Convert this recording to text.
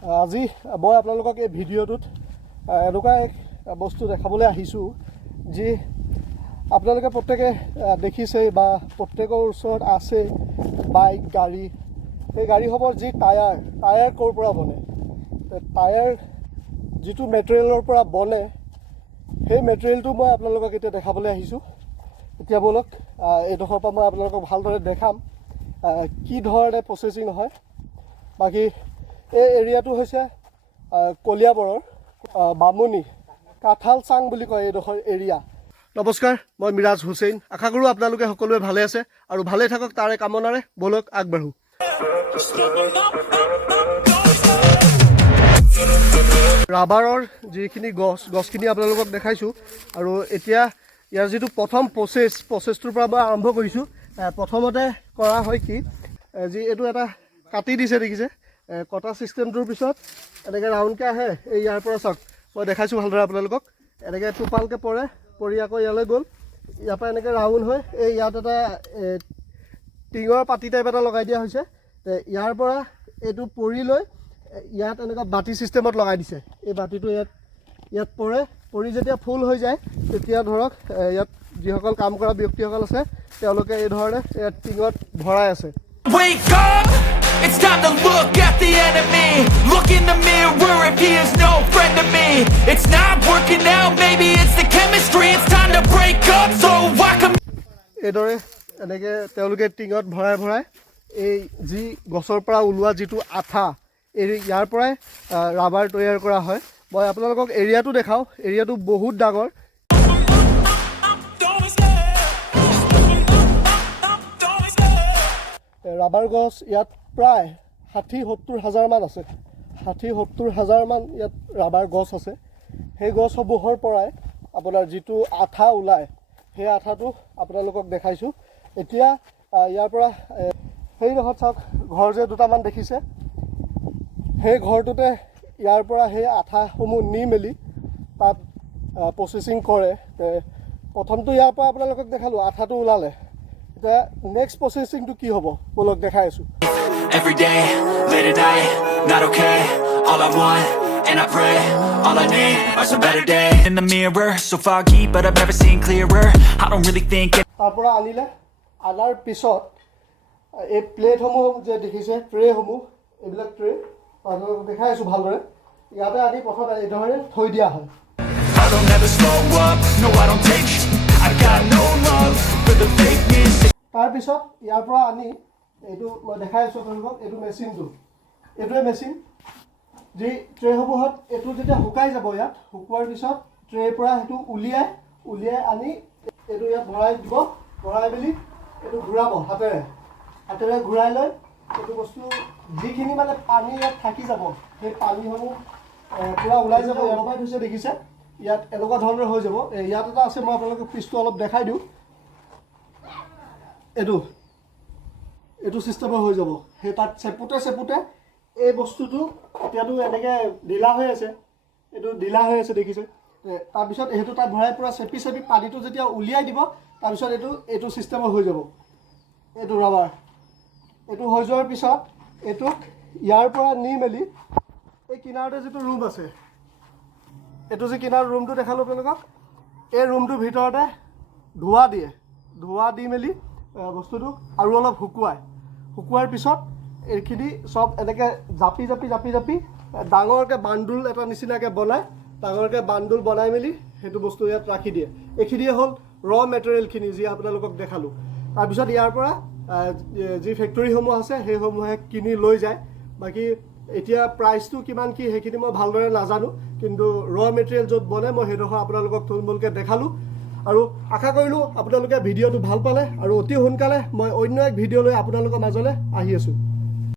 আজি মই আপোনালোকক এই ভিডিঅ'টোত এনেকুৱা এক বস্তু দেখাবলৈ আহিছোঁ যি আপোনালোকে প্ৰত্যেকে দেখিছে বা প্ৰত্যেকৰ ওচৰত আছে বাইক গাড়ী এই গাড়ীসমূহৰ যি টায়াৰ ক'ৰ পৰা বনে টায়াৰ যিটো মেটেৰিয়েলৰ পৰা বনে সেই মেটেৰিয়েলটো মই আপোনালোকক এতিয়া দেখাবলৈ আহিছোঁ এতিয়া বলক এইডোখৰ পৰা মই আপোনালোকক ভালদৰে দেখাম কি ধৰণে প্ৰচেছিং হয় বাকী এই এৰিয়াটো হৈছে কলিয়াবৰৰ বামুণী কাঁঠাল চাং বুলি কয় এইডোখৰ এৰিয়া নমস্কাৰ মই মিৰাজ হুছেইন আশা কৰোঁ আপোনালোকে সকলোৱে ভালে আছে আৰু ভালে থাকক তাৰে কামনাৰে বলক আগবাঢ়ো ৰাবাৰৰ যিখিনি গছখিনি আপোনালোকক দেখাইছোঁ আৰু এতিয়া ইয়াৰ যিটো প্ৰথম প্ৰচেছটোৰ পৰা মই আৰম্ভ কৰিছোঁ প্ৰথমতে কৰা হয় কি যি এইটো এটা কাটি দিছে দেখিছে কটা চিষ্টেমটোৰ পিছত এনেকৈ ৰাউণ্ডকৈ আহে এই ইয়াৰ পৰা চাওক মই দেখাইছোঁ ভালদৰে আপোনালোকক এনেকৈ টোপালকৈ পৰি আকৌ ইয়ালৈ গ'ল ইয়াৰ পৰা এনেকৈ ৰাউণ্ড হৈ এই ইয়াত এটা টিঙৰ পাতি টাইপ এটা লগাই দিয়া হৈছে ইয়াৰ পৰা এইটো পৰি লৈ ইয়াত এনেকুৱা বাতি চিষ্টেমত লগাই দিছে এই বাতিটো ইয়াত পৰি যেতিয়া ফুল হৈ যায় তেতিয়া ধৰক ইয়াত যিসকল কাম কৰা ব্যক্তিসকল আছে তেওঁলোকে এই ধৰণে ইয়াত টিঙত ভৰাই আছে It's time to look at the enemy. Look in the mirror if he is no friend to me. It's not working out, maybe it's the chemistry. It's time to break up so I can. এইদৰে এনেকৈ তেওঁলোকে টিঙত ভৰাই এই যি গছৰ পৰা ওলোৱা যিটো আঠা ইয়াৰ পৰাই ৰাবাৰ তৈয়াৰ কৰা হয় মই আপোনালোকক এৰিয়াটো দেখাওঁ এৰিয়াটো বহুত ডাঙৰ ৰাবাৰ গছ ইয়াত প্ৰায় 60-70 হাজাৰমান আছে 60-70 হাজাৰমান ইয়াত ৰাবাৰ গছ আছে সেই গছসমূহৰ পৰাই আপোনাৰ যিটো আঠা ওলায় সেই আঠাটো আপোনালোকক দেখাইছোঁ এতিয়া ইয়াৰ পৰা সেই ডোখৰত চাওক ঘৰ যে দুটামান দেখিছে সেই ঘৰটোতে ইয়াৰ পৰা সেই আঠাসমূহ নি মেলি তাত প্ৰচেছিং কৰে প্ৰথমটো ইয়াৰ পৰা আপোনালোকক দেখালোঁ আঠাটো ওলালে এতিয়া নেক্সট প্ৰচেছিংটো কি হ'ব বলক দেখাই আছোঁ Every day, late at night, not okay. All I want, and I pray, all I need are some better days. In the mirror, so foggy, but I've never seen clearer. I don't really think. তাৰপৰা আনাৰ পিছত এই প্লেটসমূহ যে দেখিছে ট্ৰেসমূহ এইবিলাক tray আপোনালোকক দেখাই আছোঁ ভালদৰে ইয়াতে আনি প্ৰথম এইধৰণে থৈ দিয়া হয় I don't ever slow up, no I don't take sh**. I got no love for the fakeness. তাৰপিছত ইয়াৰ পৰা আনি এইটো মই দেখাই আছোঁ আপোনালোকক এইটো মেচিনটো এইটোৱে মেচিন যি ট্ৰেসমূহত এইটো যেতিয়া শুকাই যাব ইয়াত শুকোৱাৰ পিছত ট্ৰেৰ পৰা সেইটো উলিয়াই আনি এইটো ইয়াত ভৰাই মেলি এইটো ঘূৰাব হাতেৰে ঘূৰাই লৈ এইটো বস্তু যিখিনি মানে পানী ইয়াত থাকি যাব সেই পানীসমূহ পূৰা ওলাই যাব এলবাই থৈছে দেখিছে ইয়াত এনেকুৱা ধৰণৰ হৈ যাব ইয়াত এটা আছে মই আপোনালোকক পিছটো অলপ দেখাই দিওঁ এইটো চিষ্টেমৰ হৈ যাব সেই তাত চেপুতে এই বস্তুটো এতিয়াতো এনেকৈ ঢিলা হৈ আছে দেখিছে তাৰপিছত সেইটো তাত ভৰাই পূৰা চেপি পানীটো যেতিয়া উলিয়াই দিব তাৰপিছত এইটো চিষ্টেমৰ হৈ যাব এইটো ৰাবাৰ এইটো হৈ যোৱাৰ পিছত এইটোক ইয়াৰ পৰা নি মেলি এই কিনাৰতে যিটো ৰুম আছে এইটো যে কিনাৰ ৰুমটো দেখালোঁ আপোনালোকক এই ৰুমটোৰ ভিতৰতে ধোঁৱা দি মেলি বস্তুটো আৰু অলপ শুকুৱাৰ পিছত এইখিনি চব এনেকৈ জাপি ডাঙৰকৈ বান্দুল এটা নিচিনাকৈ ডাঙৰকৈ বান্দুল বনাই মেলি সেইটো বস্তু ইয়াত ৰাখি দিয়ে এইখিনিয়ে হ'ল মেটেৰিয়েলখিনি যি আপোনালোকক দেখালোঁ তাৰপিছত ইয়াৰ পৰা যি ফেক্টৰীসমূহ আছে সেইসমূহে কিনি লৈ যায় বাকী এতিয়া প্ৰাইচটো কিমান কি সেইখিনি মই ভালদৰে নাজানো কিন্তু মেটেৰিয়েল য'ত বনে মই সেইডোখৰ আপোনালোকক থুলমূলকৈ দেখালোঁ আৰু আশা কৰিলোঁ আপোনালোকে ভিডিঅ'টো ভাল পালে আৰু অতি সোনকালে মই অন্য এক ভিডিঅ' লৈ আপোনালোকৰ মাজলৈ আহি আছোঁ